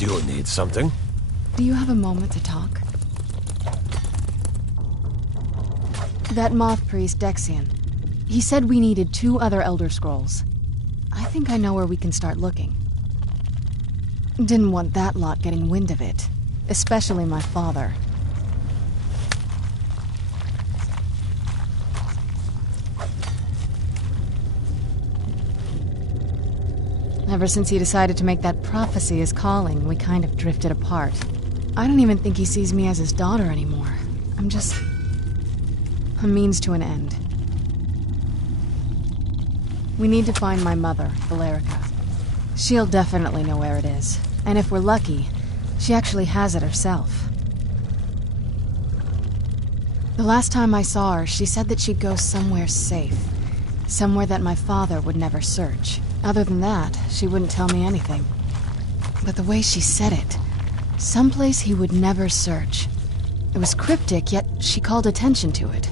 Do you need something? Do you have a moment to talk? That moth priest, Dexian. He said we needed 2 other Elder Scrolls. I think I know where we can start looking. Didn't want that lot getting wind of it. Especially my father. Ever since he decided to make that prophecy his calling, we kind of drifted apart. I don't even think he sees me as his daughter anymore. I'm just a means to an end. We need to find my mother, Valerica. She'll definitely know where it is. And if we're lucky, she actually has it herself. The last time I saw her, she said that she'd go somewhere safe. Somewhere that my father would never search. Other than that, she wouldn't tell me anything. But the way she said it, someplace he would never search. It was cryptic, yet she called attention to it.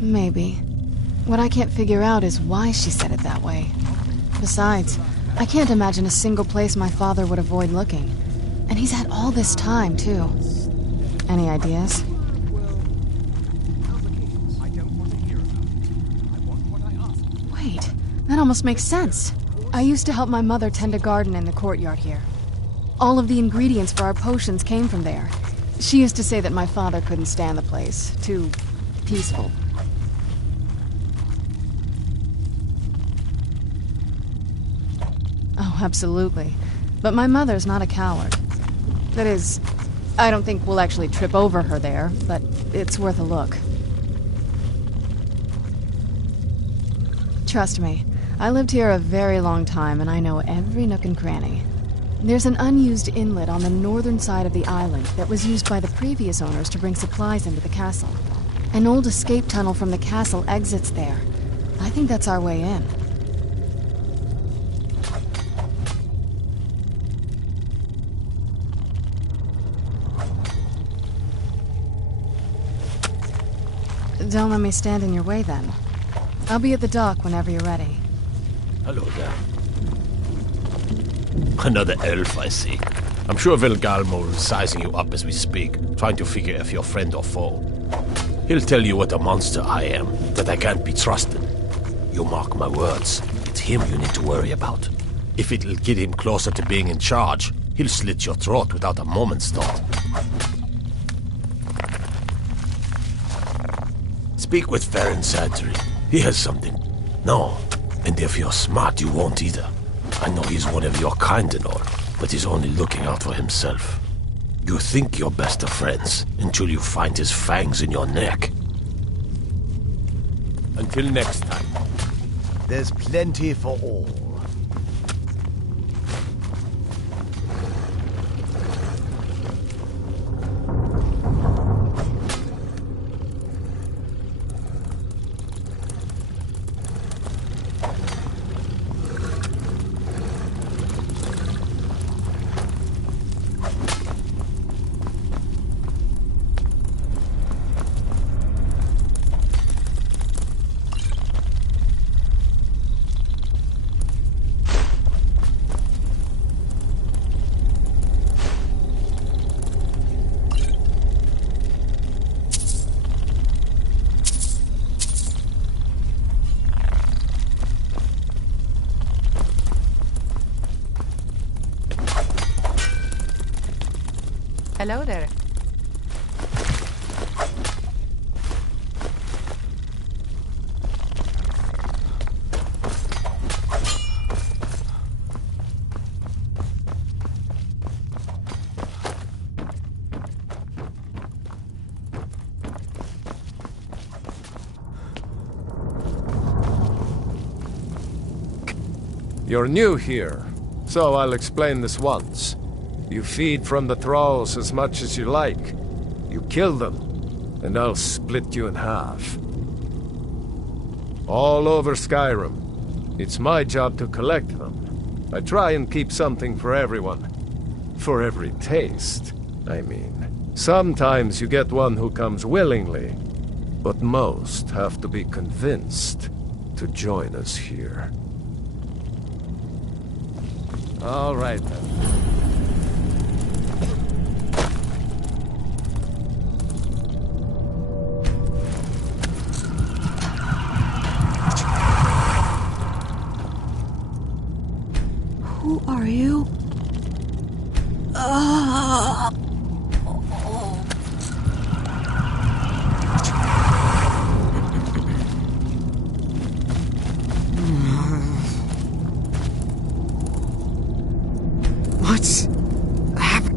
Maybe. What I can't figure out is why she said it that way. Besides, I can't imagine a single place my father would avoid looking. And he's had all this time, too. Any ideas? Wait, that almost makes sense. I used to help my mother tend a garden in the courtyard here. All of the ingredients for our potions came from there. She used to say that my father couldn't stand the place. Too peaceful. Oh, absolutely. But my mother's not a coward. That is, I don't think we'll actually trip over her there, but it's worth a look. Trust me, I lived here a very long time and I know every nook and cranny. There's an unused inlet on the northern side of the island that was used by the previous owners to bring supplies into the castle. An old escape tunnel from the castle exits there. I think that's our way in. Don't let me stand in your way, then. I'll be at the dock whenever you're ready. Hello there. Another elf, I see. I'm sure Vilgalmo is sizing you up as we speak, trying to figure if you're friend or foe. He'll tell you what a monster I am, that I can't be trusted. You mark my words, it's him you need to worry about. If it'll get him closer to being in charge, he'll slit your throat without a moment's thought. Speak with Farron Santry. He has something. No. And if you're smart, you won't either. I know he's one of your kind and all, but he's only looking out for himself. You think you're best of friends until you find his fangs in your neck. Until next time. There's plenty for all. Hello there. You're new here, so I'll explain this once. You feed from the thralls as much as you like. You kill them, and I'll split you in half. All over Skyrim. It's my job to collect them. I try and keep something for everyone. For every taste, I mean. Sometimes you get one who comes willingly. But most have to be convinced to join us here. All right, then. Who are you? What's happening?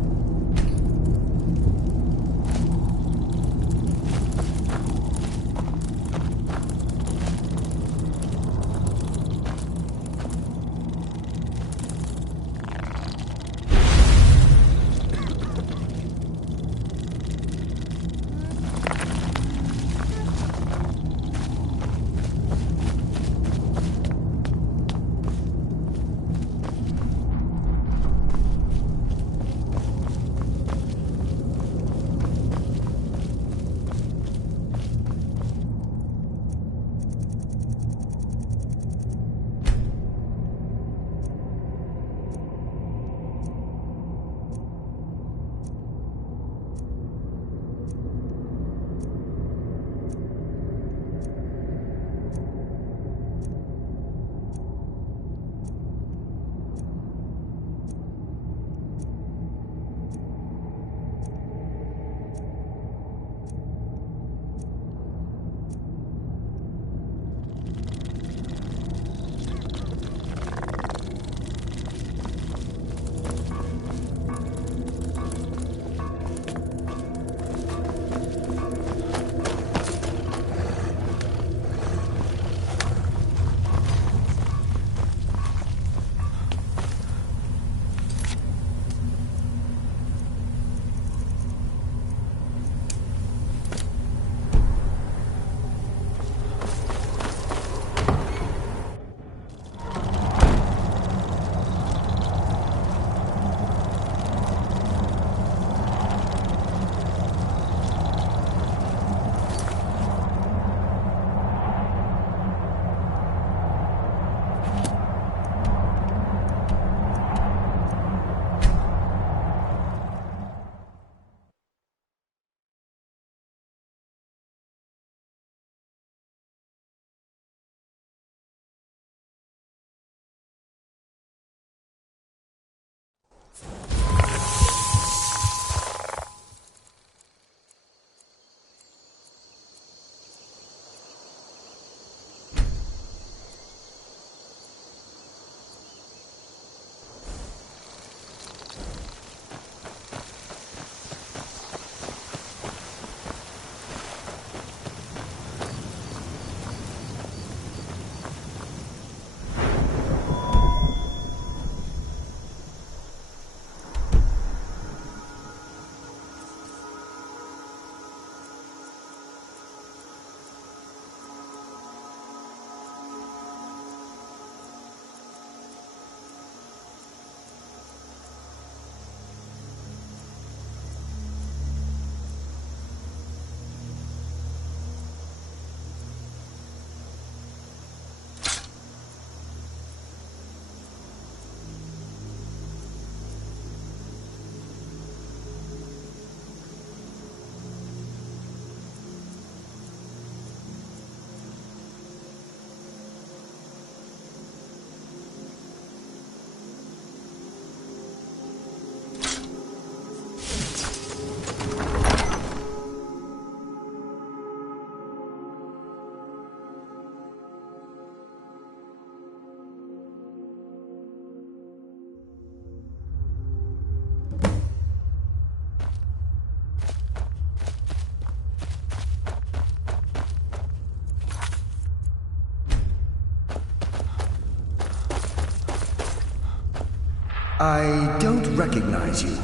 I don't recognize you,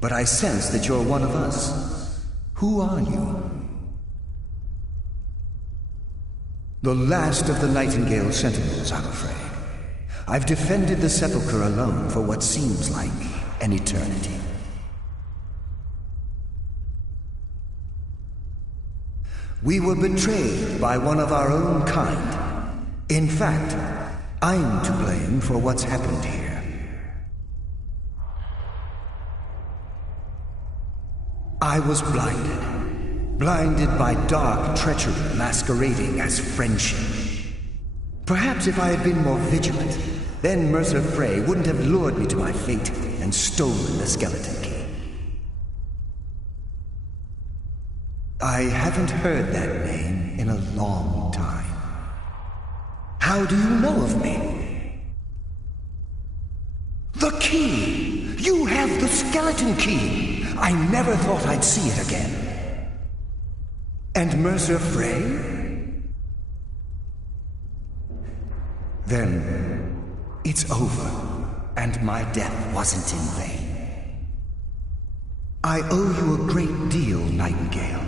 but I sense that you're one of us. Who are you? The last of the Nightingale Sentinels, I'm afraid. I've defended the Sepulchre alone for what seems like an eternity. We were betrayed by one of our own kind. In fact, I'm to blame for what's happened here. I was blinded. Blinded by dark treachery masquerading as friendship. Perhaps if I had been more vigilant, then Mercer Frey wouldn't have lured me to my fate and stolen the skeleton key. I haven't heard that name in a long time. How do you know of me? The key! You have the skeleton key! I never thought I'd see it again. And Mercer Frey? Then it's over, and my death wasn't in vain. I owe you a great deal, Nightingale.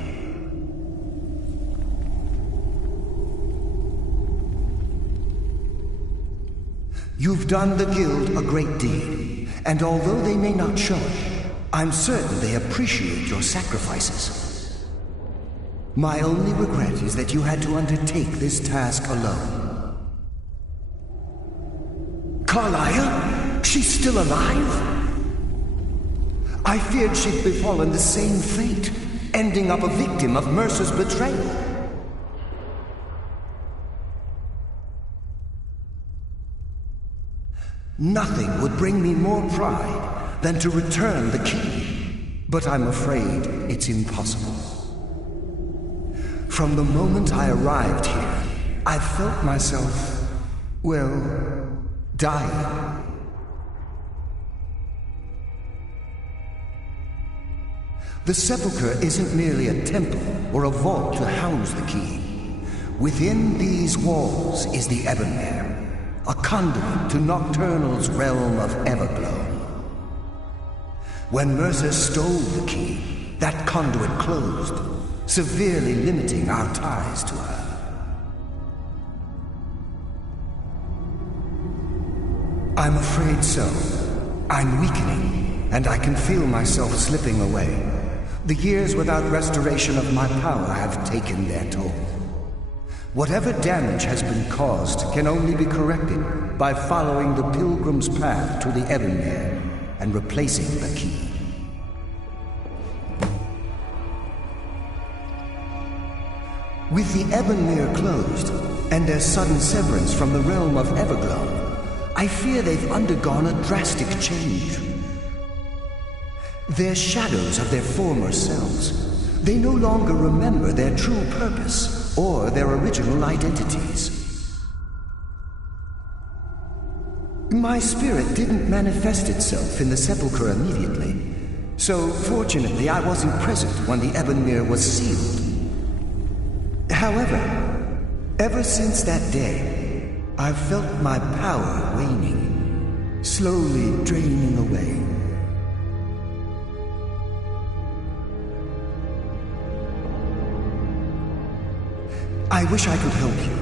You've done the Guild a great deed, and although they may not show it, I'm certain they appreciate your sacrifices. My only regret is that you had to undertake this task alone. Carlisle? She's still alive? I feared she'd befallen the same fate, ending up a victim of Mercer's betrayal. Nothing would bring me more pride than to return the key, but I'm afraid it's impossible. From the moment I arrived here, I felt myself, well, dying. The Sepulchre isn't merely a temple or a vault to house the key. Within these walls is the Ebonmere, a conduit to Nocturnal's realm of Everglow. When Mercer stole the key, that conduit closed, severely limiting our ties to her. I'm afraid so. I'm weakening, and I can feel myself slipping away. The years without restoration of my power have taken their toll. Whatever damage has been caused can only be corrected by following the pilgrim's path to the Ebonmere and replacing the key. With the Ebonmere closed, and their sudden severance from the realm of Everglow, I fear they've undergone a drastic change. They're shadows of their former selves. They no longer remember their true purpose or their original identities. My spirit didn't manifest itself in the Sepulchre immediately, so fortunately I wasn't present when the Ebonmere was sealed. However, ever since that day, I've felt my power waning, slowly draining away. I wish I could help you,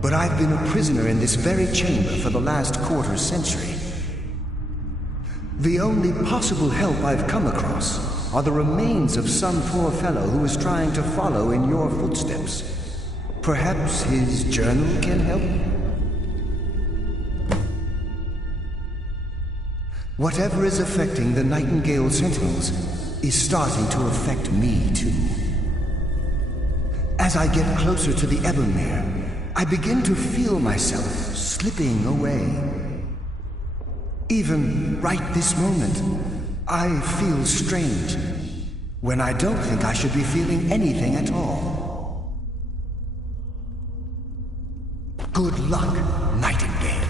but I've been a prisoner in this very chamber for the last quarter century. The only possible help I've come across are the remains of some poor fellow who is trying to follow in your footsteps. Perhaps his journal can help? Whatever is affecting the Nightingale Sentinels is starting to affect me too. As I get closer to the Ebonmere, I begin to feel myself slipping away. Even right this moment, I feel strange, when I don't think I should be feeling anything at all. Good luck, Nightingale.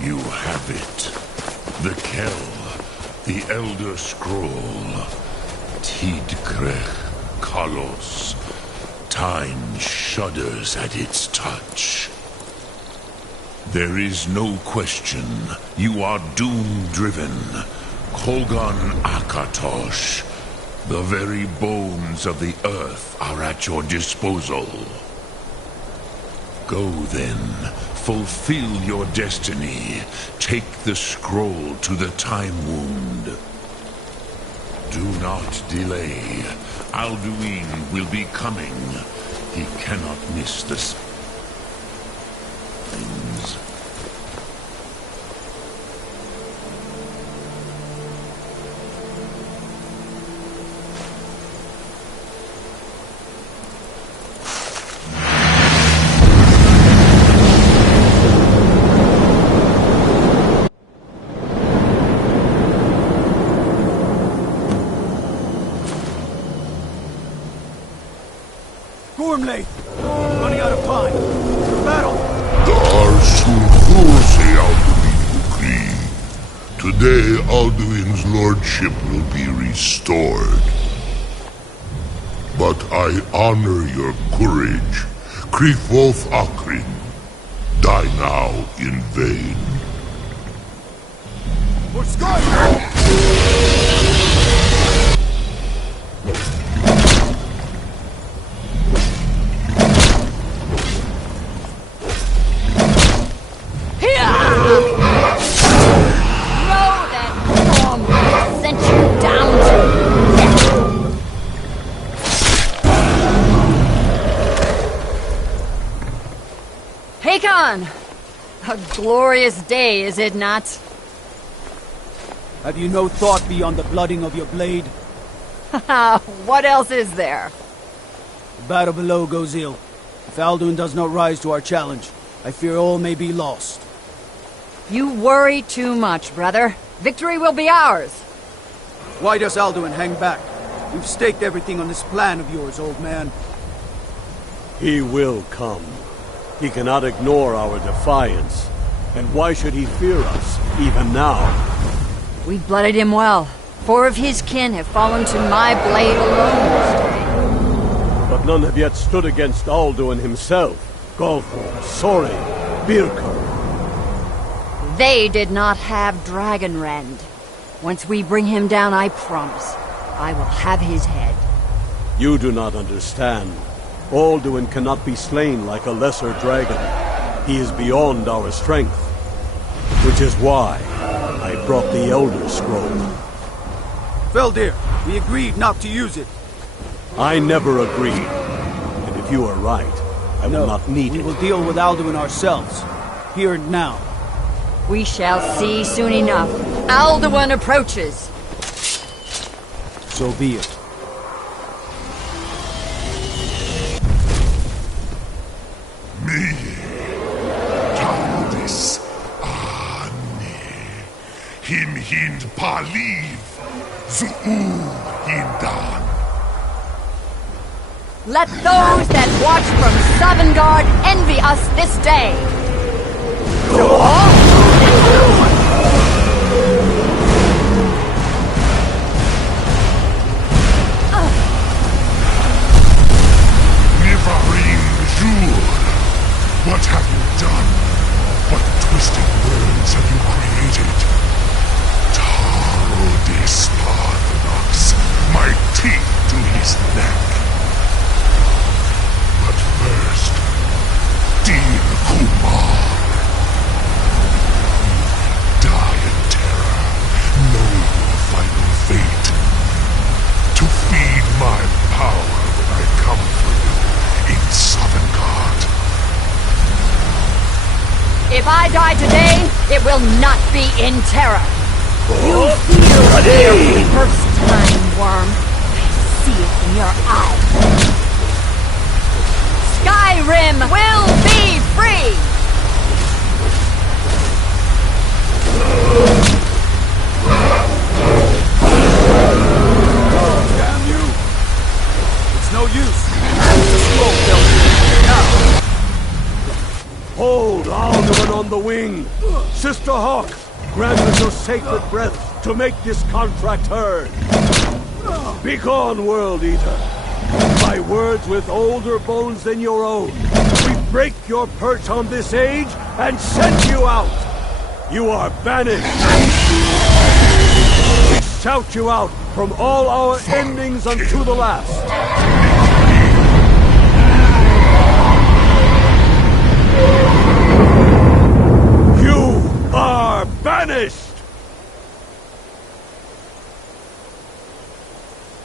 You have it. The Kell, the Elder Scroll. Tidgrech Kalos. Time shudders at its touch. There is no question. You are doom-driven. Kogan Akatosh. The very bones of the earth are at your disposal. Go then. Fulfill your destiny. Take the scroll to the Time Wound. Do not delay. Alduin will be coming. He cannot miss the things. Gormley! Running out of time. Battle! Today, Alduin's lordship will be restored. But I honor your courage. Krifwolf Akrin. Die now in vain. For Skyrim! A glorious day, is it not? Have you no thought beyond the blooding of your blade? What else is there? The battle below goes ill. If Alduin does not rise to our challenge, I fear all may be lost. You worry too much, brother. Victory will be ours. Why does Alduin hang back? We've staked everything on this plan of yours, old man. He will come. He cannot ignore our defiance. And why should he fear us, even now? We blooded him well. 4 of his kin have fallen to my blade alone this day. But none have yet stood against Alduin himself. Golfor, Sori, Birker. They did not have Dragonrend. Once we bring him down, I promise, I will have his head. You do not understand. Alduin cannot be slain like a lesser dragon. He is beyond our strength. Which is why I brought the Elder Scroll. Feldir, we agreed not to use it. I never agreed. And if you are right, I will not need we it. will deal with Alduin ourselves. Here and now. We shall see soon enough. Alduin approaches. So be it. Me, Taldis, Ane, Him Hind Paliv, Zuu Hindan. Let those that watch from Sovngarde envy us this day. Nivarin Jur, what have you done? What twisted words have you created? Tarodis Parthenos, my teeth to his neck. But first, Dean Kumar. Die in terror, know your final fate. To feed my power when I come for you in Sovngarde. If I die today, it will not be in terror. You feel fear for the first time, worm. I see it in your eyes. Skyrim will be free! Damn you! It's no use. The scroll fell now. Hold Alderman on the wing! Sister Hawk, grant us your sacred breath to make this contract heard! Begone, World Eater! By words with older bones than your own, we break your perch on this age and send you out! You are banished! We shout you out from all our endings unto the last! You are banished!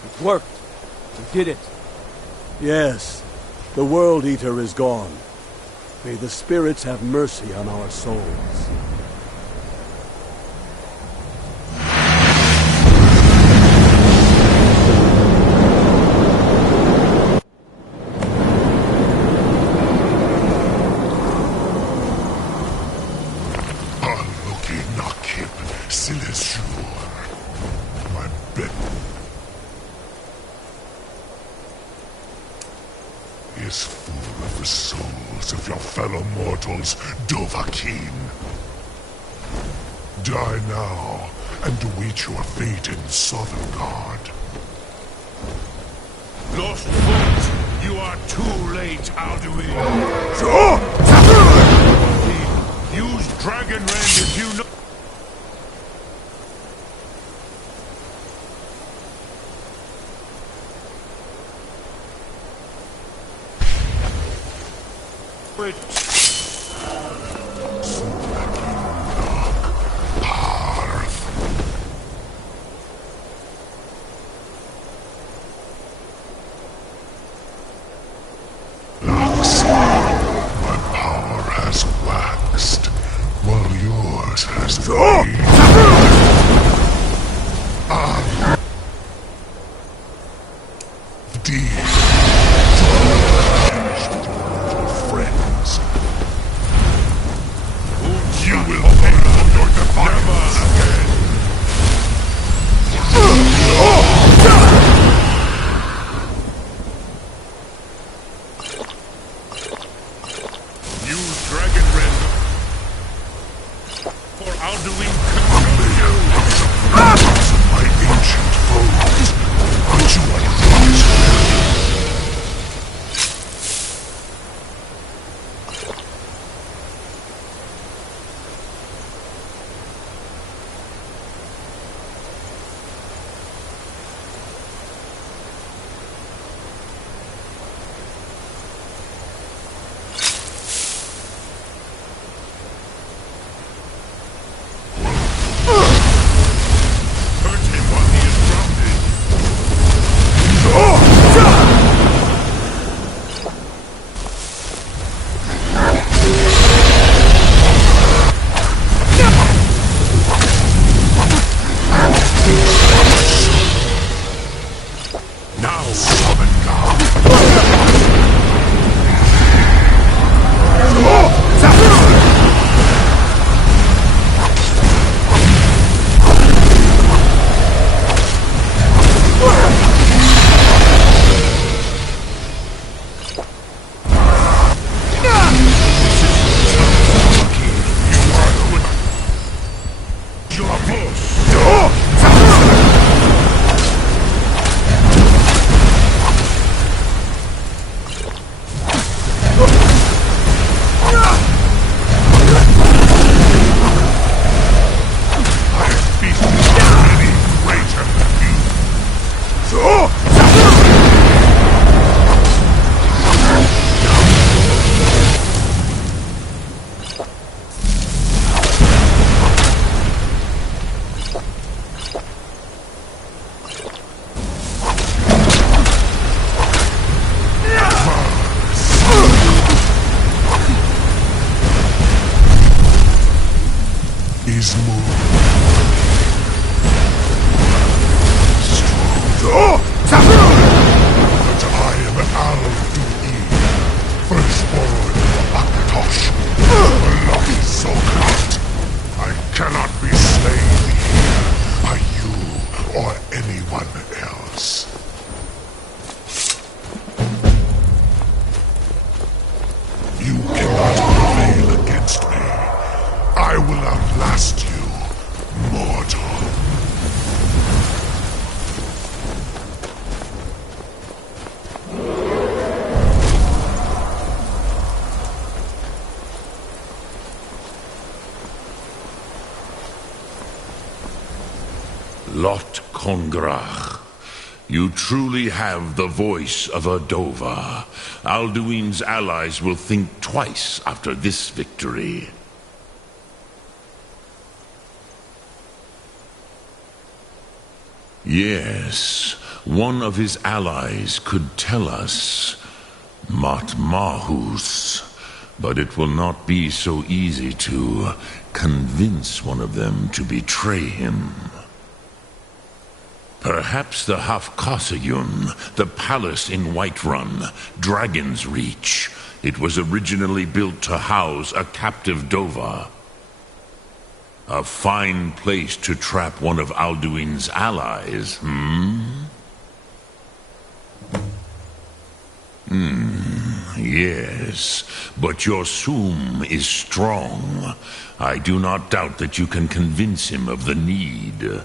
It worked. We did it. Yes, the World Eater is gone. May the spirits have mercy on our souls. Is full of the souls of your fellow mortals, Dovahkiin. Die now, and await your fate in Sovngarde. Lost Bolt, you are too late, Alduin. Use Dragon Rend if you know... You cannot prevail blast you, mortal. Lot Kongrach, you truly have the voice of a Dova. Alduin's allies will think twice after this victory. Yes, one of his allies could tell us. Matmahus. But it will not be so easy to convince one of them to betray him. Perhaps the Hafkasayun, the palace in Whiterun, Dragon's Reach. It was originally built to house a captive Dova. A fine place to trap one of Alduin's allies, Yes, but your Sum is strong. I do not doubt that you can convince him of the need.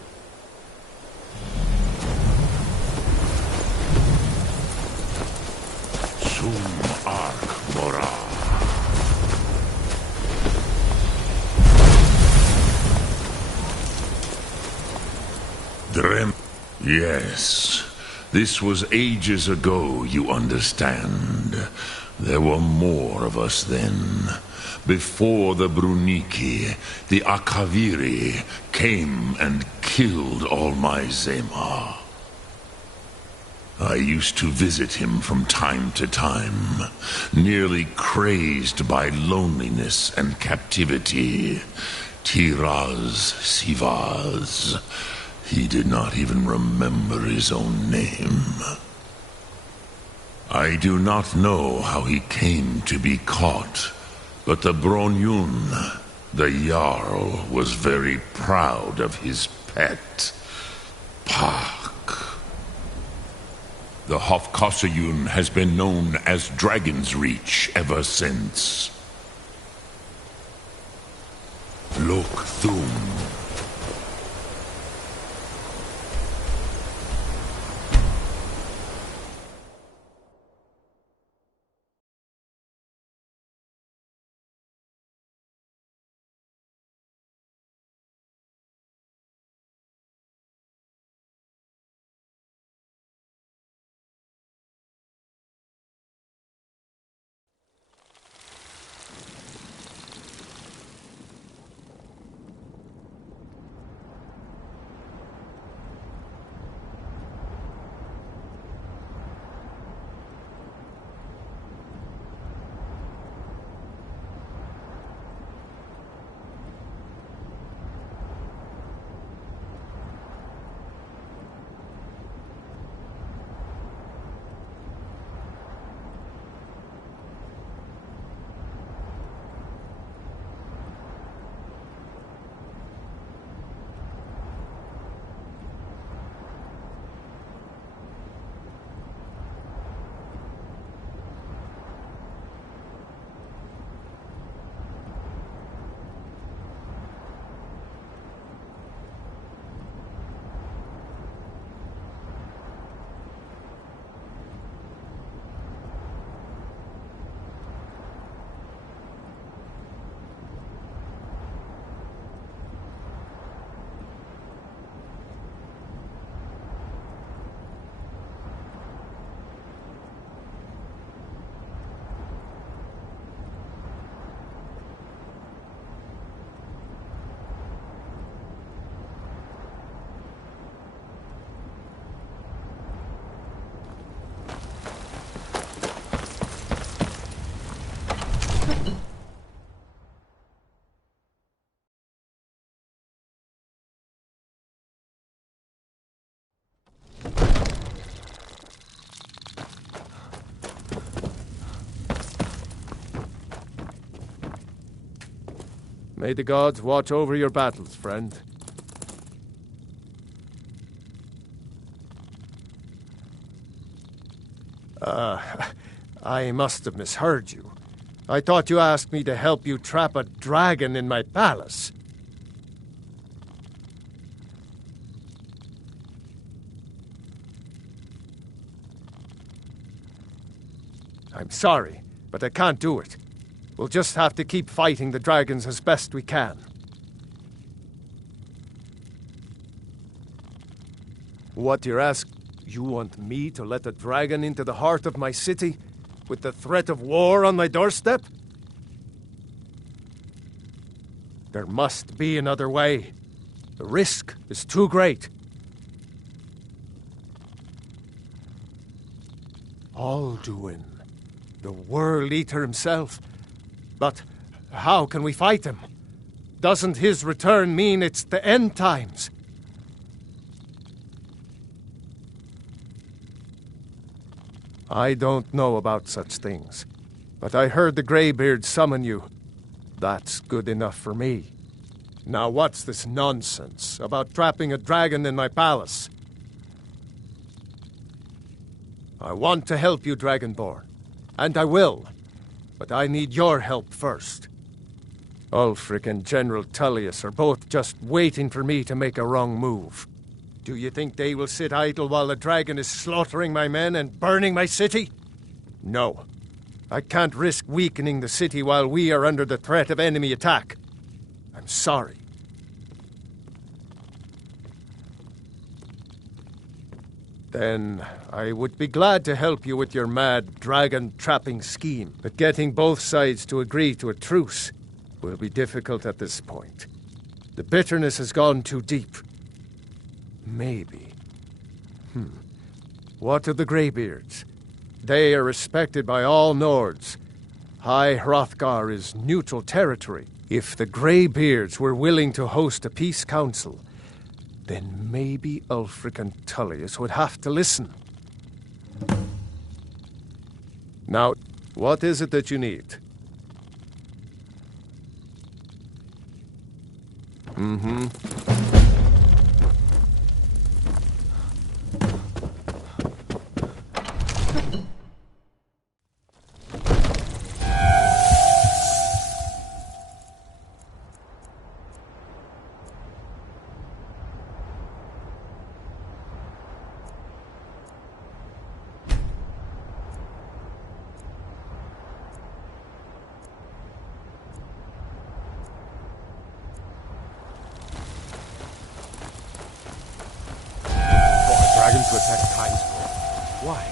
Yes. This was ages ago, you understand. There were more of us then. Before the Bruniki, the Akaviri came and killed all my Zema. I used to visit him from time to time, nearly crazed by loneliness and captivity. Tiraz Sivaz. He did not even remember his own name. I do not know how he came to be caught, but the Bronyun, the Jarl, was very proud of his pet, Pak. The Hofkosayun has been known as Dragon's Reach ever since. Lok Thum. May the gods watch over your battles, friend. I must have misheard you. I thought you asked me to help you trap a dragon in my palace. I'm sorry, but I can't do it. We'll just have to keep fighting the dragons as best we can. What, you're asking? You want me to let a dragon into the heart of my city, with the threat of war on my doorstep? There must be another way. The risk is too great. Alduin, the World Eater himself. But how can we fight him? Doesn't his return mean it's the end times? I don't know about such things, but I heard the Greybeard summon you. That's good enough for me. Now what's this nonsense about trapping a dragon in my palace? I want to help you, Dragonborn, and I will, but I need your help first. Ulfric and General Tullius are both just waiting for me to make a wrong move. Do you think they will sit idle while the dragon is slaughtering my men and burning my city? No. I can't risk weakening the city while we are under the threat of enemy attack. I'm sorry. Then I would be glad to help you with your mad dragon-trapping scheme, but getting both sides to agree to a truce will be difficult at this point. The bitterness has gone too deep. Maybe. What of the Greybeards? They are respected by all Nords. High Hrothgar is neutral territory. If the Greybeards were willing to host a peace council, then maybe Ulfric and Tullius would have to listen. Now, what is it that you need? To attack Tynesborough. Why?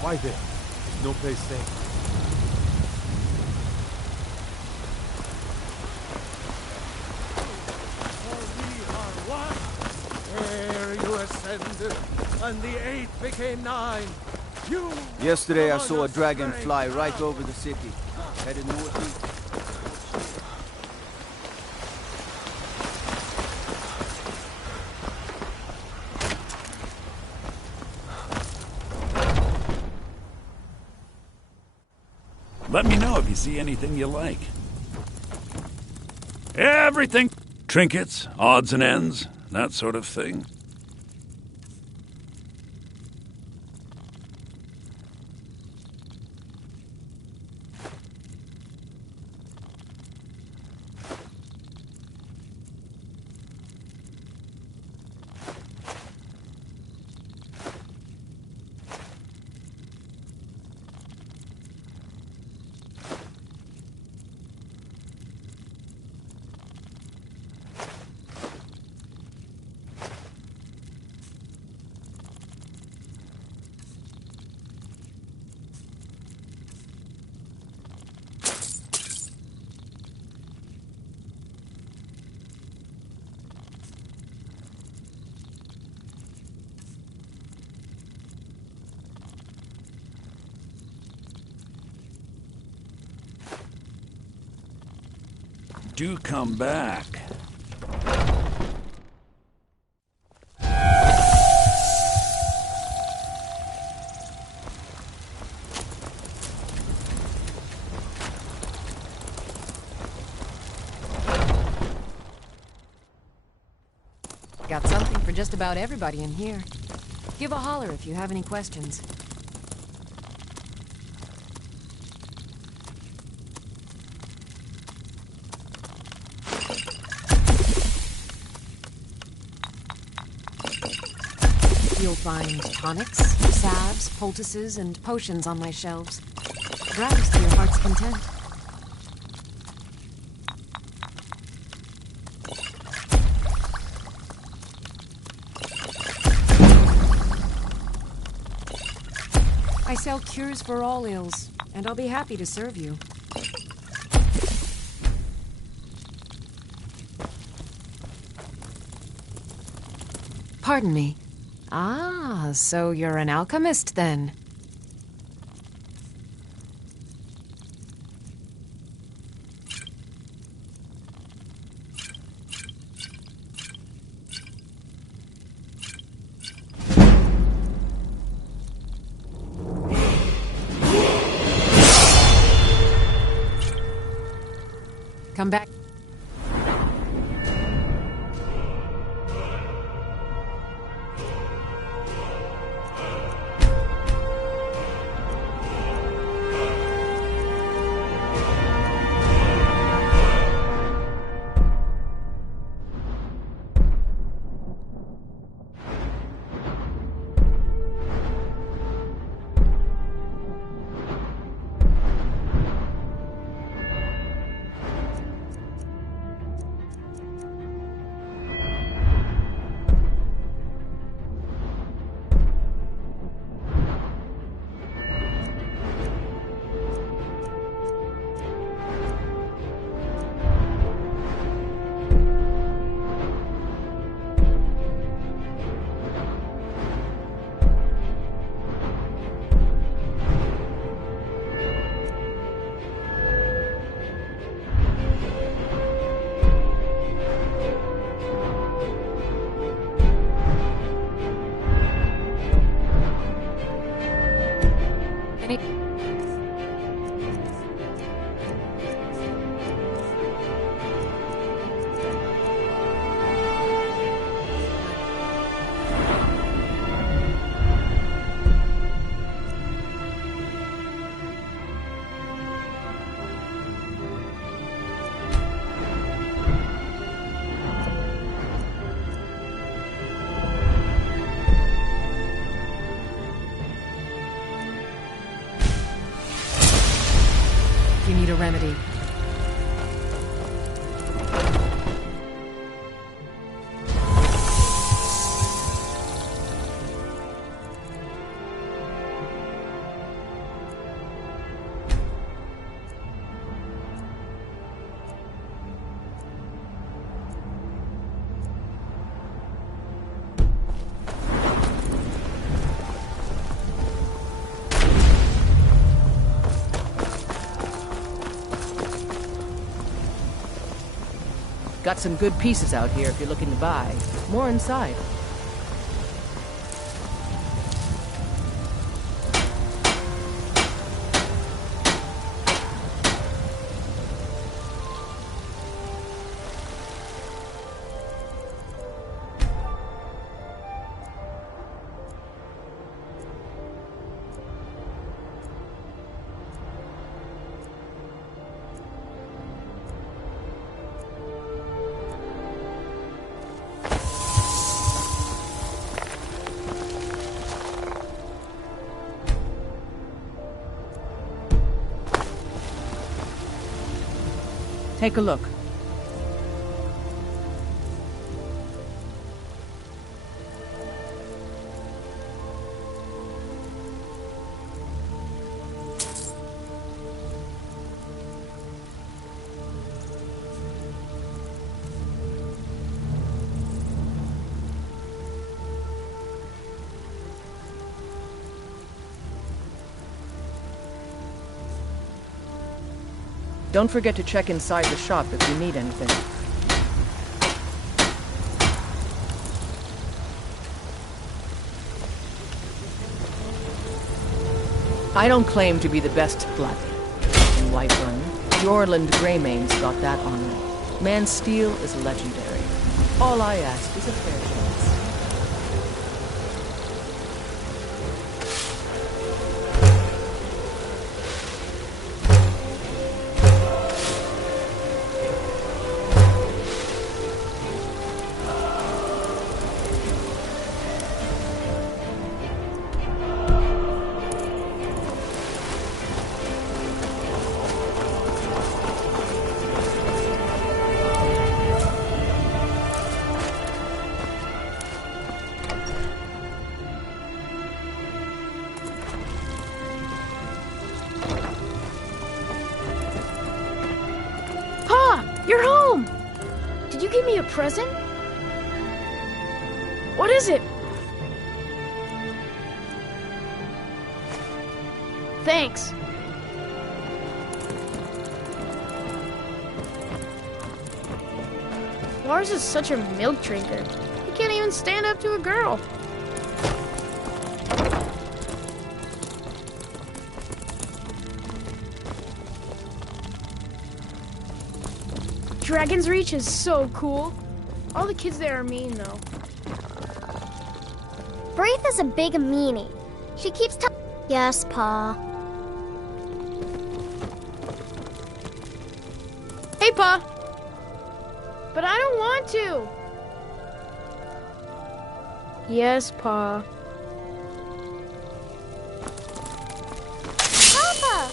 Why there? There's no place safe. For we are one. Ere you ascended, and the 8 became 9. You. Yesterday I saw a dragon fly right over the city, headed northeast. Let me know if you see anything you like. Everything. Trinkets, odds and ends, that sort of thing. Do come back. Got something for just about everybody in here. Give a holler if you have any questions. You'll find tonics, salves, poultices, and potions on my shelves. browse to your heart's content. I sell cures for all ills, and I'll be happy to serve you. Pardon me. Ah, so you're an alchemist then? Come back. You need a remedy. Got some good pieces out here if you're looking to buy. More inside. Take a look. Don't forget to check inside the shop if you need anything. I don't claim to be the best blood in Whiterun. Jorland Greymane's got that honor. Man's steel is legendary. All I ask is a fair chance. give me a present? What is it? Thanks. Lars is such a milk drinker. He can't even stand up to a girl. Dragon's Reach is so cool. All the kids there are mean, though. Braith is a big meanie. She keeps telling... Yes, Pa. Hey, Pa! But I don't want to! Yes, Pa. Papa!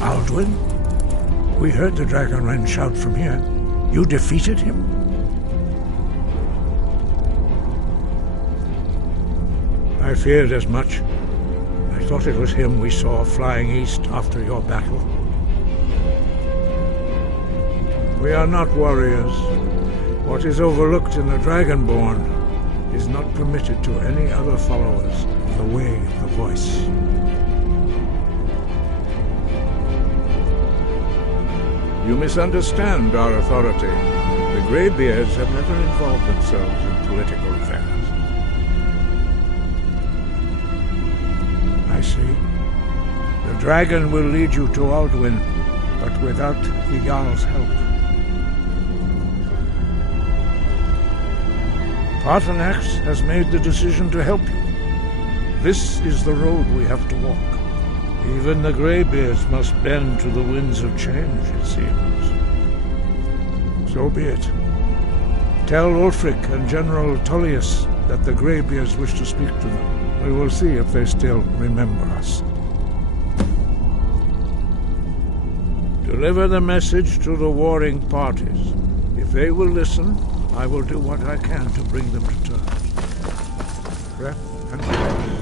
Alduin? We heard the Dragonren shout from here. You defeated him? I feared as much. I thought it was him we saw flying east after your battle. We are not warriors. What is overlooked in the Dragonborn is not permitted to any other followers of the way of the voice. You misunderstand our authority. The Greybeards have never involved themselves in political affairs. I see. The dragon will lead you to Alduin, but without the Jarl's help. Paarthurnax has made the decision to help you. This is the road we have to walk. Even the Greybeards must bend to the winds of change, it seems. So be it. Tell Ulfric and General Tullius that the Greybeards wish to speak to them. We will see if they still remember us. Deliver the message to the warring parties. If they will listen, I will do what I can to bring them to terms. Breath and grace.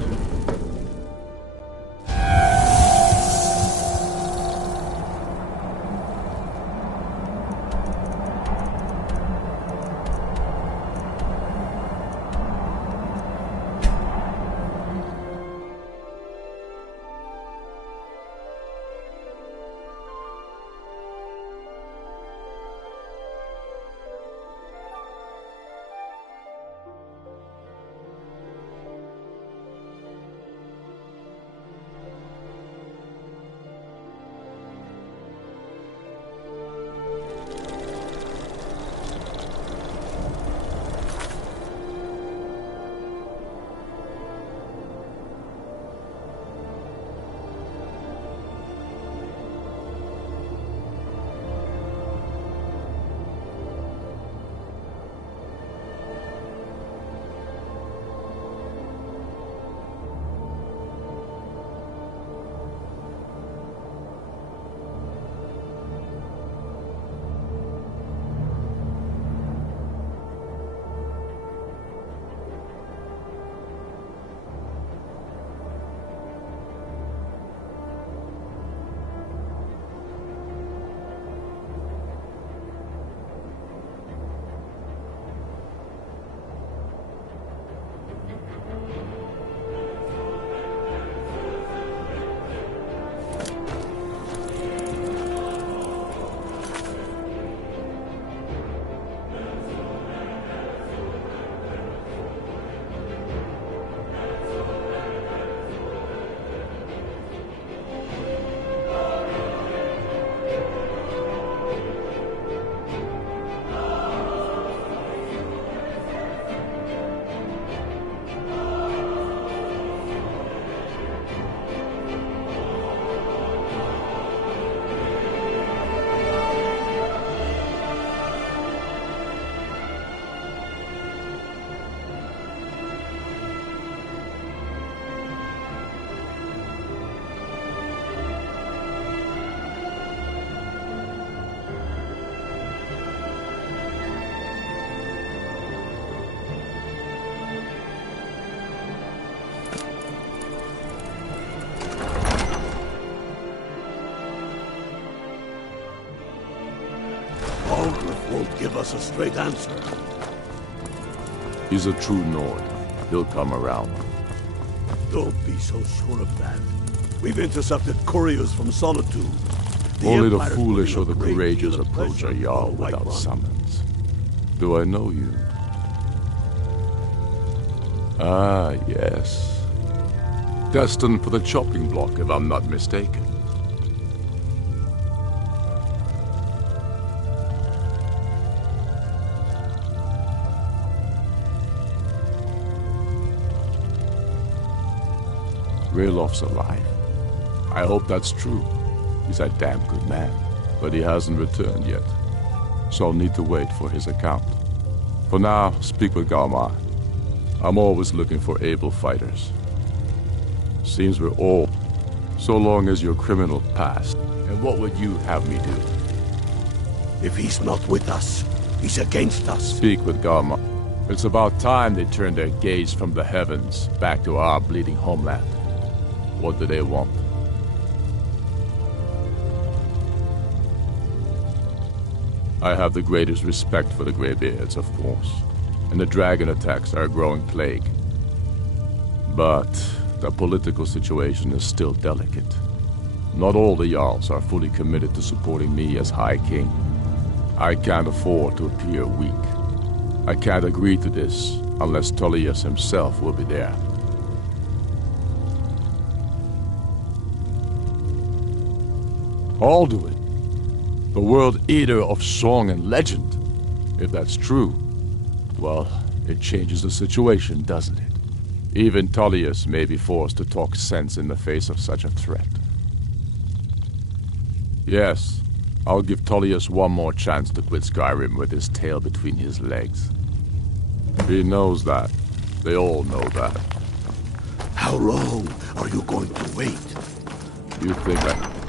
us a straight answer. He's a true Nord. He'll come around. Don't be so sure of that. We've intercepted couriers from Solitude. Only the Empire's foolish or putting the a great courageous deal of approach pressure a on Jarl White without One. summons. Do I know you? Ah, yes. Destined for the chopping block, if I'm not mistaken. Raylof's alive. I hope that's true. He's a damn good man, but he hasn't returned yet. So I'll need to wait for his account. For now, speak with Galmar. I'm always looking for able fighters. Seems we're all, so long as your criminal past. And what would you have me do? If he's not with us, he's against us. Speak with Galmar. It's about time they turned their gaze from the heavens back to our bleeding homeland. What do they want? I have the greatest respect for the Greybeards, of course, and the dragon attacks are a growing plague. But the political situation is still delicate. Not all the Jarls are fully committed to supporting me as High King. I can't afford to appear weak. I can't agree to this unless Tullius himself will be there. Alduin, the world eater of song and legend. If that's true, well, it changes the situation, doesn't it? Even Tullius may be forced to talk sense in the face of such a threat. Yes, I'll give Tullius one more chance to quit Skyrim with his tail between his legs. He knows that. They all know that. How long are you going to wait? You think I...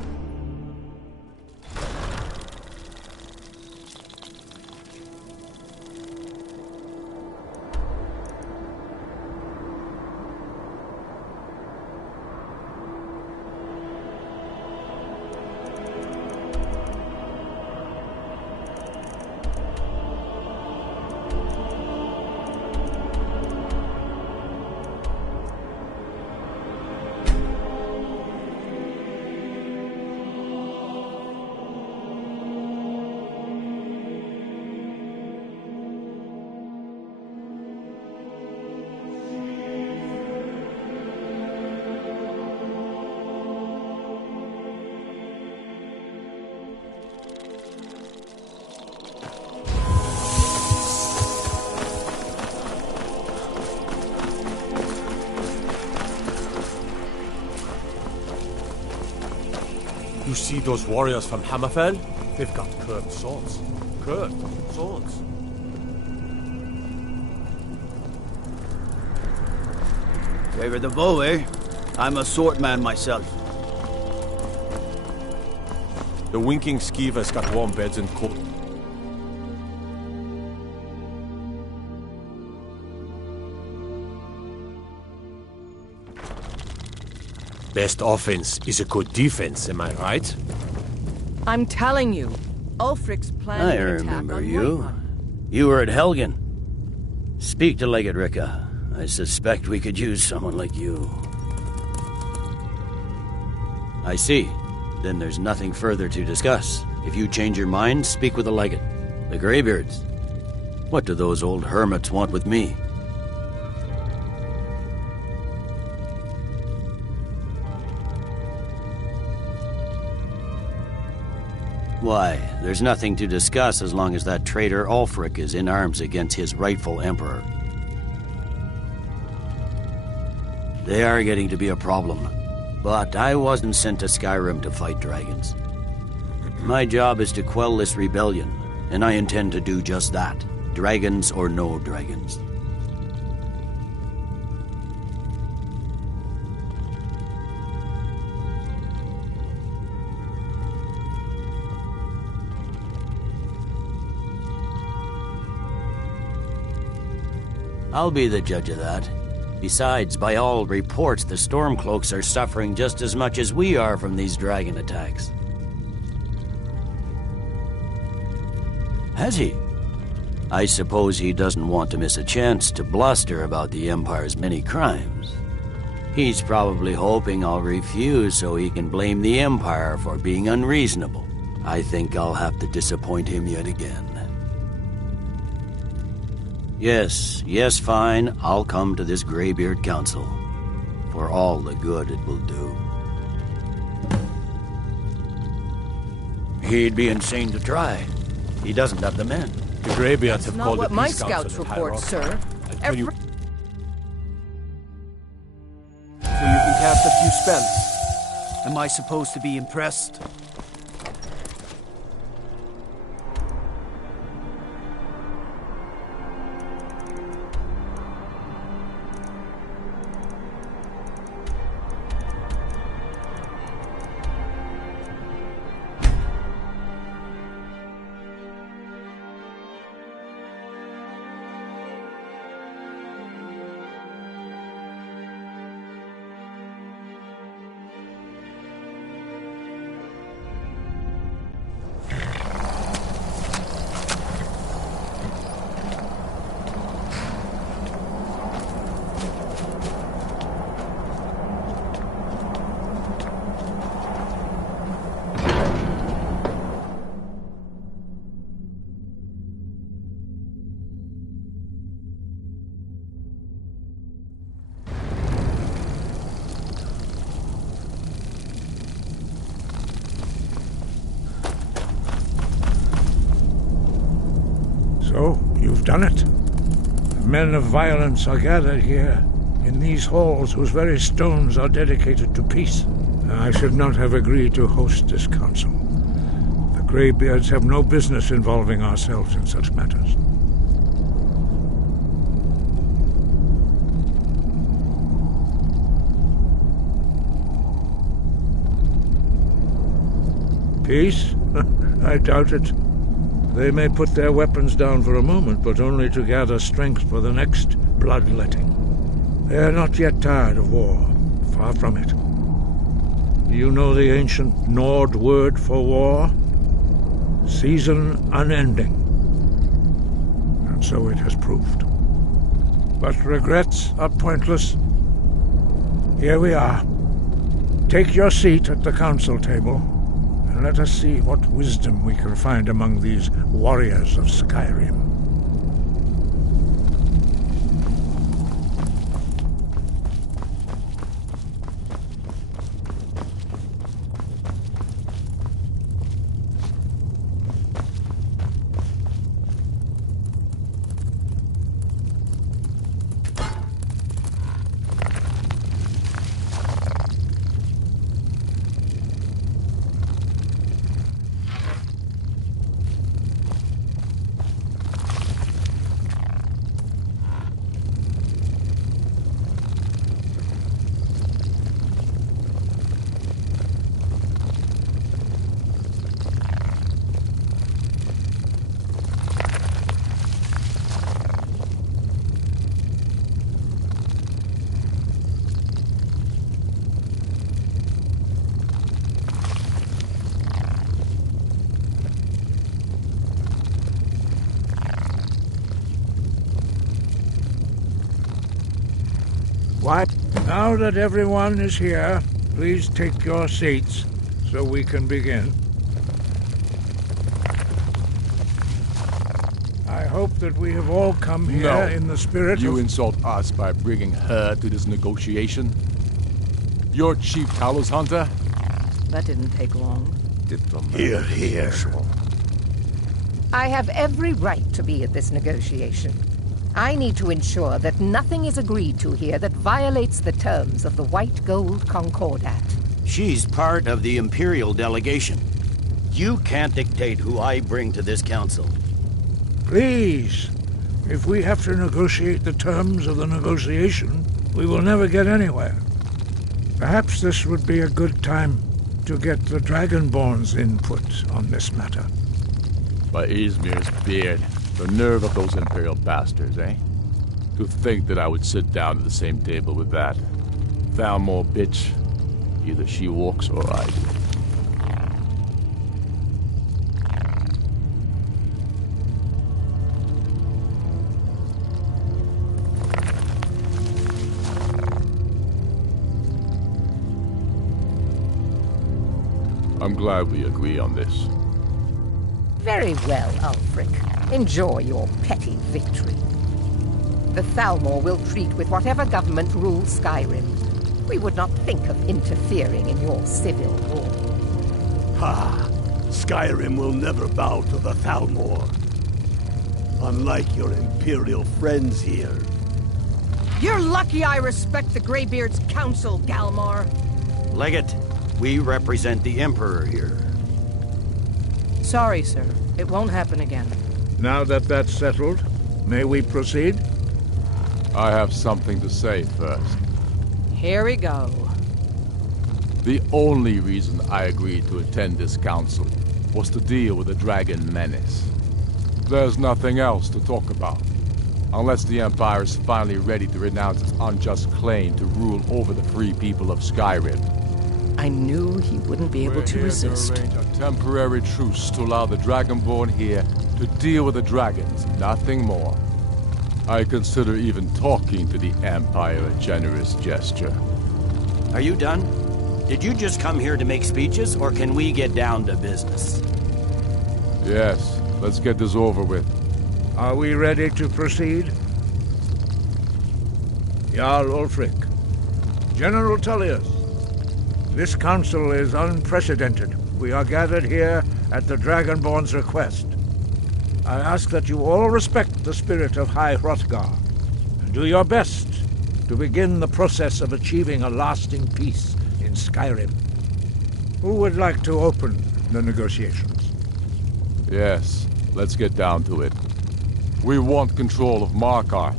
You see those warriors from Hammerfell? They've got curved swords. Curved swords. Favor the bow, eh? I'm a swordman myself. The winking skeever's got warm beds and cold. Best offense is a good defense, am I right? I'm telling you, Ulfric's planning I an attack remember on you. White One. You were at Helgen. Speak to Legate Ricka. I suspect we could use someone like you. I see. Then there's nothing further to discuss. If you change your mind, speak with the Legate. The Greybeards. What do those old hermits want with me? Why, there's nothing to discuss as long as that traitor Ulfric is in arms against his rightful emperor. They are getting to be a problem. But I wasn't sent to Skyrim to fight dragons. My job is to quell this rebellion, and I intend to do just that. Dragons or no dragons. I'll be the judge of that. Besides, by all reports, the Stormcloaks are suffering just as much as we are from these dragon attacks. Has he? I suppose he doesn't want to miss a chance to bluster about the Empire's many crimes. He's probably hoping I'll refuse so he can blame the Empire for being unreasonable. I think I'll have to disappoint him yet again. Yes, fine. I'll come to this Greybeard Council. For all the good it will do. He'd be insane to try. He doesn't have the men. The Greybeards have Not called what a my peace council scouts in report, High sir. So you can cast a few spells. Am I supposed to be impressed? So, you've done it. Men of violence are gathered here, in these halls whose very stones are dedicated to peace. I should not have agreed to host this council. The Greybeards have no business involving ourselves in such matters. Peace? I doubt it. They may put their weapons down for a moment, but only to gather strength for the next bloodletting. They are not yet tired of war. Far from it. Do you know the ancient Nord word for war? Season unending. And so it has proved. But regrets are pointless. Here we are. Take your seat at the council table. Let us see what wisdom we can find among these warriors of Skyrim. Why? Now that everyone is here, please take your seats so we can begin. I hope that we have all come here in the spirit You of... insult us by bringing her to this negotiation? You're Chief Talos Hunter? That didn't take long. Hear, hear. I have every right to be at this negotiation. I need to ensure that nothing is agreed to here that violates the terms of the White Gold Concordat. She's part of the Imperial delegation. You can't dictate who I bring to this council. Please, if we have to negotiate the terms of the negotiation, we will never get anywhere. Perhaps this would be a good time to get the Dragonborn's input on this matter. By Izmir's beard, the nerve of those Imperial bastards, eh? To think that I would sit down at the same table with that Thalmor bitch. Either she walks or I do. I'm glad we agree on this. Very well, Ulfric. Enjoy your petty victory. The Thalmor will treat with whatever government rules Skyrim. We would not think of interfering in your civil war. Ha! Skyrim will never bow to the Thalmor. Unlike your Imperial friends here. You're lucky I respect the Greybeard's counsel, Galmar. Legate, we represent the Emperor here. Sorry, sir. It won't happen again. Now that that's settled, may we proceed? I have something to say first. Here we go. The only reason I agreed to attend this council was to deal with the dragon menace. There's nothing else to talk about. Unless the Empire is finally ready to renounce its unjust claim to rule over the free people of Skyrim. I knew he wouldn't be able to resist. To arrange a temporary truce to allow the Dragonborn here to deal with the dragons, nothing more. I consider even talking to the Empire a generous gesture. Are you done? Did you just come here to make speeches, or can we get down to business? Yes, let's get this over with. Are we ready to proceed? Jarl Ulfric, General Tullius, this council is unprecedented. We are gathered here at the Dragonborn's request. I ask that you all respect the spirit of High Hrothgar, and do your best to begin the process of achieving a lasting peace in Skyrim. Who would like to open the negotiations? Yes, let's get down to it. We want control of Markarth.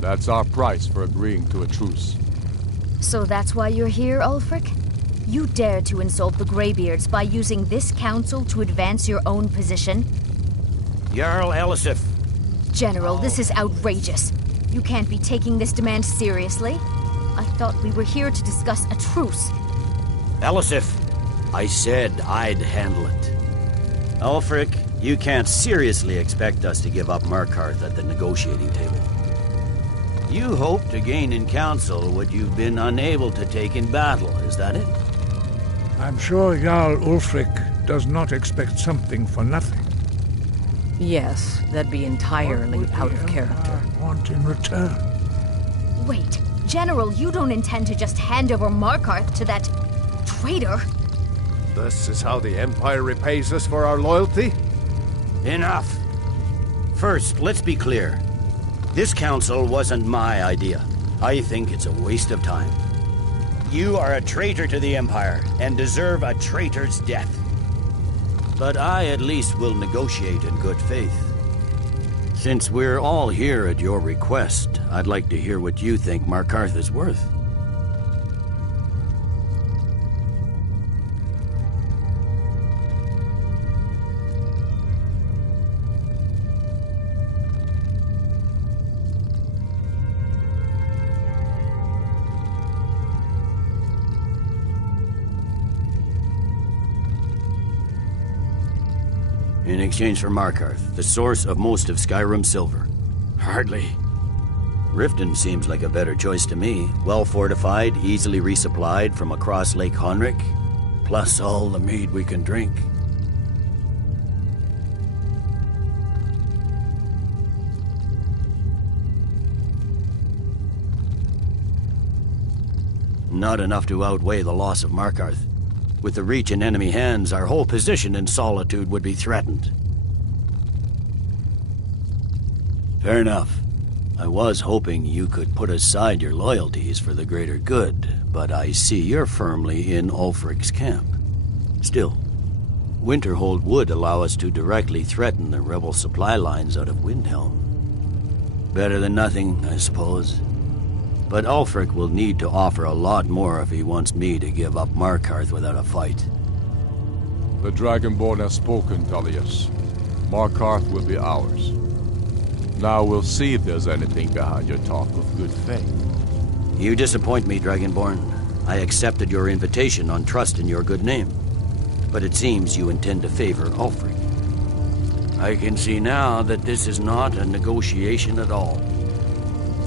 That's our price for agreeing to a truce. So that's why you're here, Ulfric? You dare to insult the Greybeards by using this council to advance your own position? Jarl Elisif. General, this is outrageous. You can't be taking this demand seriously. I thought we were here to discuss a truce. Elisif, I said I'd handle it. Ulfric, you can't seriously expect us to give up Markarth at the negotiating table. You hope to gain in council what you've been unable to take in battle, is that it? I'm sure Jarl Ulfric does not expect something for nothing. Yes, that'd be entirely out of character. Want in return? Wait, General, you don't intend to just hand over Markarth to that traitor? This is how the Empire repays us for our loyalty? Enough. First, let's be clear. This council wasn't my idea. I think it's a waste of time. You are a traitor to the Empire and deserve a traitor's death. But I at least will negotiate in good faith. Since we're all here at your request, I'd like to hear what you think Markarth is worth. In exchange for Markarth, the source of most of Skyrim's silver. Hardly. Riften seems like a better choice to me. Well fortified, easily resupplied from across Lake Honric, plus all the mead we can drink. Not enough to outweigh the loss of Markarth. With the Reach in enemy hands, our whole position in Solitude would be threatened. Fair enough. I was hoping you could put aside your loyalties for the greater good, but I see you're firmly in Ulfric's camp. Still, Winterhold would allow us to directly threaten the rebel supply lines out of Windhelm. Better than nothing, I suppose. But Ulfric will need to offer a lot more if he wants me to give up Markarth without a fight. The Dragonborn has spoken, Tullius. Markarth will be ours. Now we'll see if there's anything behind your talk of good faith. You disappoint me, Dragonborn. I accepted your invitation on trust in your good name. But it seems you intend to favor Ulfric. I can see now that this is not a negotiation at all.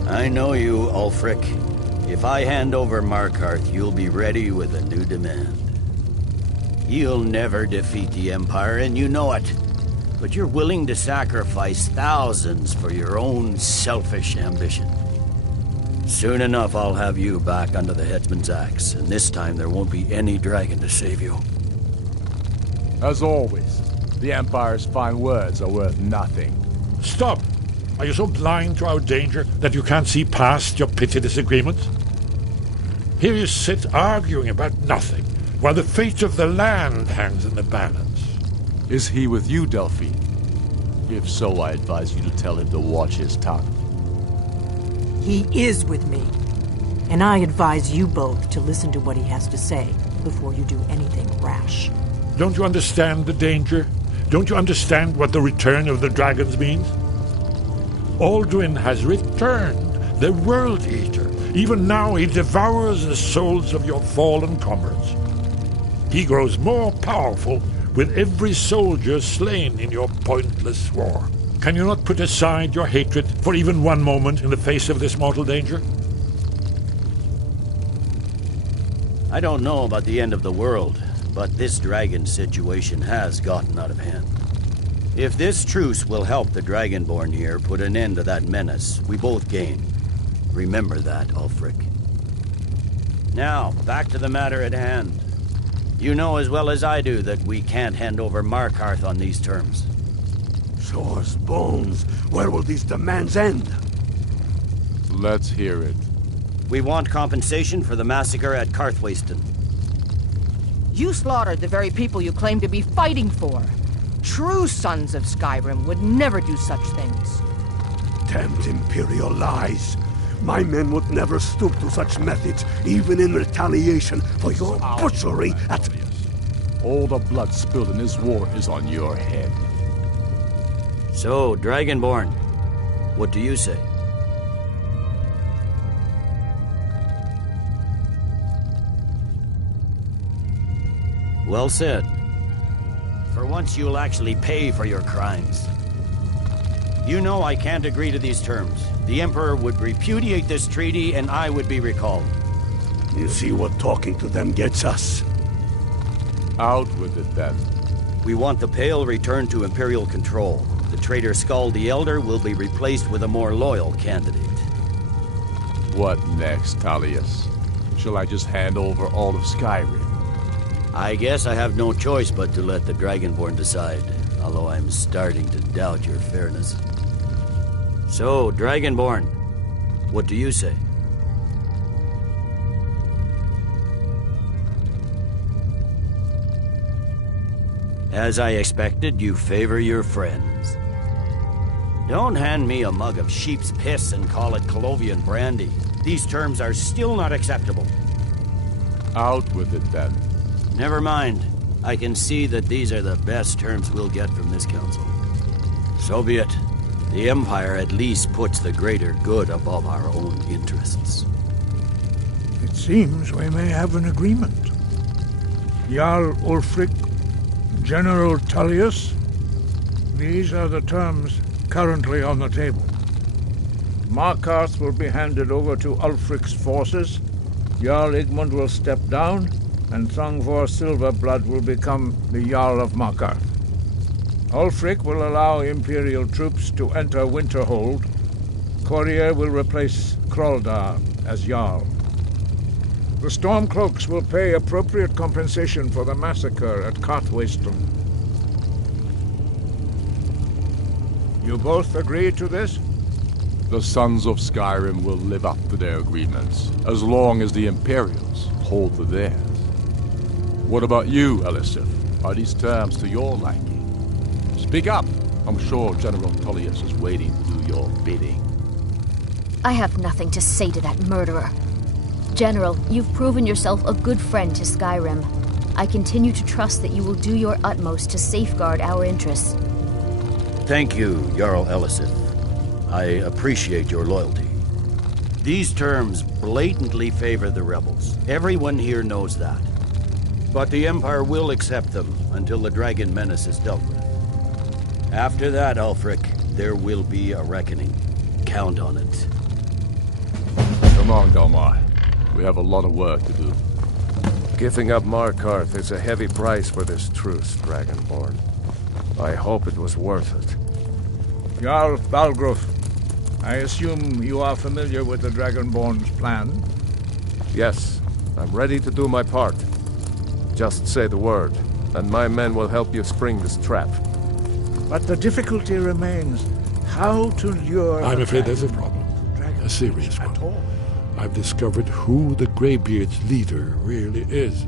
I know you, Ulfric. If I hand over Markarth, you'll be ready with a new demand. You'll never defeat the Empire, and you know it. But you're willing to sacrifice thousands for your own selfish ambition. Soon enough, I'll have you back under the headsman's axe, and this time there won't be any dragon to save you. As always, the Empire's fine words are worth nothing. Stop! Are you so blind to our danger that you can't see past your petty disagreements? Here you sit arguing about nothing, while the fate of the land hangs in the balance. Is he with you, Delphine? If so, I advise you to tell him to watch his tongue. He is with me. And I advise you both to listen to what he has to say before you do anything rash. Don't you understand the danger? Don't you understand what the return of the dragons means? Alduin has returned, the World Eater. Even now he devours the souls of your fallen comrades. He grows more powerful with every soldier slain in your pointless war. Can you not put aside your hatred for even one moment in the face of this mortal danger? I don't know about the end of the world, but this dragon situation has gotten out of hand. If this truce will help the Dragonborn here put an end to that menace, we both gain. Remember that, Ulfric. Now, back to the matter at hand. You know as well as I do that we can't hand over Markarth on these terms. Shore's bones. Where will these demands end? Let's hear it. We want compensation for the massacre at Karthwasten. You slaughtered the very people you claim to be fighting for. True sons of Skyrim would never do such things. Damned Imperial lies. My men would never stoop to such methods, even in retaliation for your butchery at... All the blood spilled in this war is on your head. So, Dragonborn, what do you say? Well said. For once you'll actually pay for your crimes. You know I can't agree to these terms. The Emperor would repudiate this treaty and I would be recalled. You see what talking to them gets us. Out with it then. We want the Pale returned to Imperial control. The traitor Skull the Elder will be replaced with a more loyal candidate. What next, Talius? Shall I just hand over all of Skyrim? I guess I have no choice but to let the Dragonborn decide, although I'm starting to doubt your fairness. So, Dragonborn, what do you say? As I expected, you favor your friends. Don't hand me a mug of sheep's piss and call it Colovian brandy. These terms are still not acceptable. Out with it then. Never mind. I can see that these are the best terms we'll get from this council. So be it. The Empire at least puts the greater good above our own interests. It seems we may have an agreement. Jarl Ulfric, General Tullius, these are the terms currently on the table. Markarth will be handed over to Ulfric's forces, Jarl Igmund will step down, and Thongvor Silverblood will become the Jarl of Markarth. Ulfric will allow Imperial troops to enter Winterhold. Courier will replace Kroldar as Jarl. The Stormcloaks will pay appropriate compensation for the massacre at Karthwasten. You both agree to this? The Sons of Skyrim will live up to their agreements, as long as the Imperials hold to theirs. What about you, Elisif? Are these terms to your liking? Speak up! I'm sure General Tullius is waiting to do your bidding. I have nothing to say to that murderer. General, you've proven yourself a good friend to Skyrim. I continue to trust that you will do your utmost to safeguard our interests. Thank you, Jarl Elisif. I appreciate your loyalty. These terms blatantly favor the rebels. Everyone here knows that. But the Empire will accept them until the dragon menace is dealt with. After that, Ulfric, there will be a reckoning. Count on it. Come on, Galmar. We have a lot of work to do. Giving up Markarth is a heavy price for this truce, Dragonborn. I hope it was worth it. Jarl Balgruf, I assume you are familiar with the Dragonborn's plan? Yes, I'm ready to do my part. Just say the word, and my men will help you spring this trap. But the difficulty remains how to lure... I'm afraid there's a problem. A serious one. I've discovered who the Greybeard's leader really is.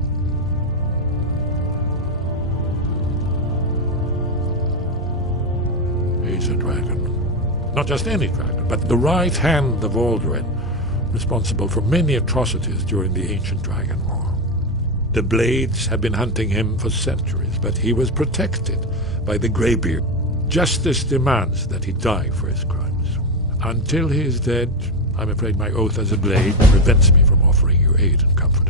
He's a dragon. Not just any dragon, but the right hand of Alduin, responsible for many atrocities during the Ancient Dragon War. The Blades have been hunting him for centuries, but he was protected by the Greybeard. Justice demands that he die for his crimes. Until he is dead, I'm afraid my oath as a Blade prevents me from offering you aid and comfort.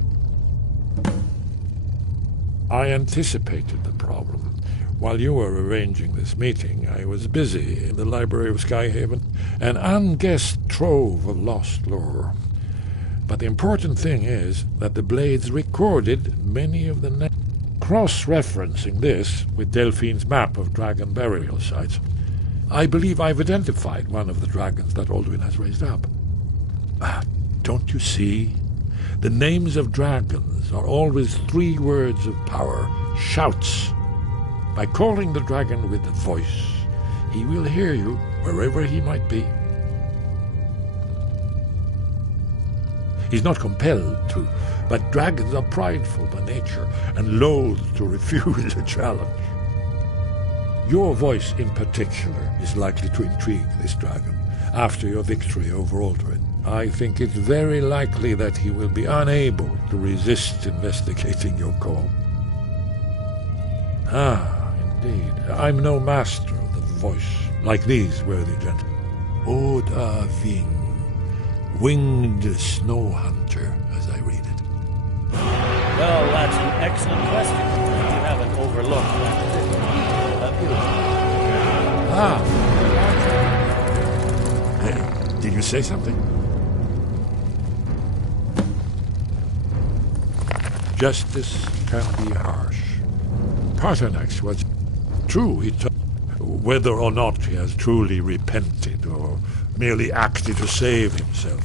I anticipated the problem. While you were arranging this meeting, I was busy in the library of Skyhaven, an unguessed trove of lost lore. But the important thing is that the Blades recorded many of the names. Cross-referencing this with Delphine's map of dragon burial sites, I believe I've identified one of the dragons that Alduin has raised up. Don't you see? The names of dragons are always 3 words of power, shouts. By calling the dragon with a voice, he will hear you wherever he might be. He's not compelled to, but dragons are prideful by nature and loath to refuse a challenge. Your voice in particular is likely to intrigue this dragon after your victory over Alduin. I think it's very likely that he will be unable to resist investigating your call. Ah, indeed. I'm no master of the voice, like these worthy gentlemen. Oda Ving, winged snow hunter, as I read it. Well, that's an excellent question. You haven't overlooked that, have you? Ah. Hey, did you say something? Justice can be harsh. Paternax was true. Whether or not he has truly repented or merely acted to save himself,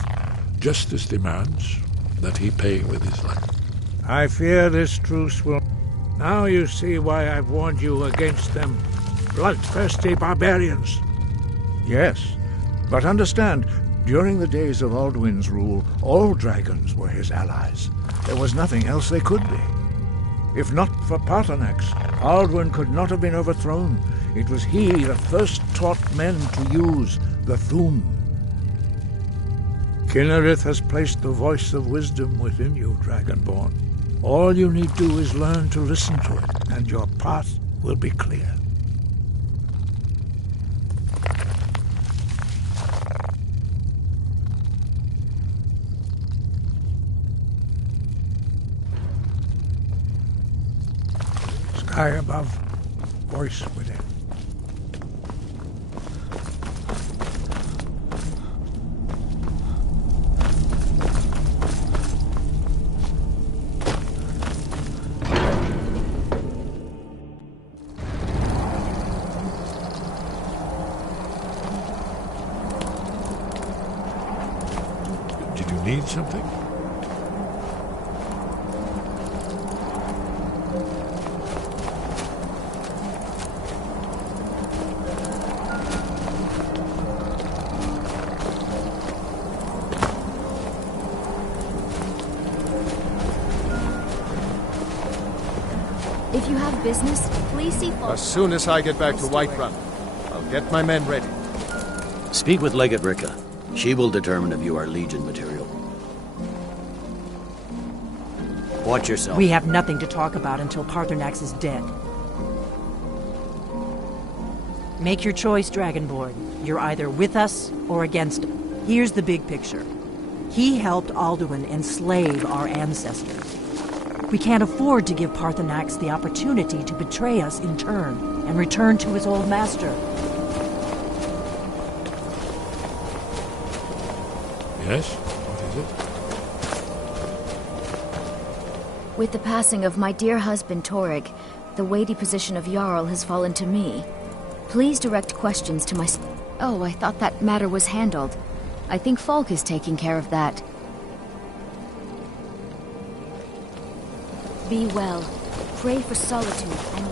justice demands that he pay with his life. I fear this truce will... Now you see why I've warned you against them bloodthirsty barbarians. Yes, but understand, during the days of Alduin's rule, all dragons were his allies. There was nothing else they could be. If not for Paternax, Alduin could not have been overthrown. It was he that first taught men to use the Thum. Kinnerith has placed the voice of wisdom within you, Dragonborn. All you need do is learn to listen to it, and your path will be clear. Sky above, voice within. Did you need something? If you have business, please see Falk. As soon as I get back to Whiterun, I'll get my men ready. Speak with Legate Ricka. She will determine if you are Legion material. Watch yourself. We have nothing to talk about until Paternax is dead. Make your choice, Dragonborn. You're either with us or against him. Here's the big picture. He helped Alduin enslave our ancestors. We can't afford to give Paternax the opportunity to betray us in turn and return to his old master. Yes? What is With the passing of my dear husband Torrig, the weighty position of Jarl has fallen to me. Please direct questions to my... Oh, I thought that matter was handled. I think Falk is taking care of that. Be well. Pray for solitude and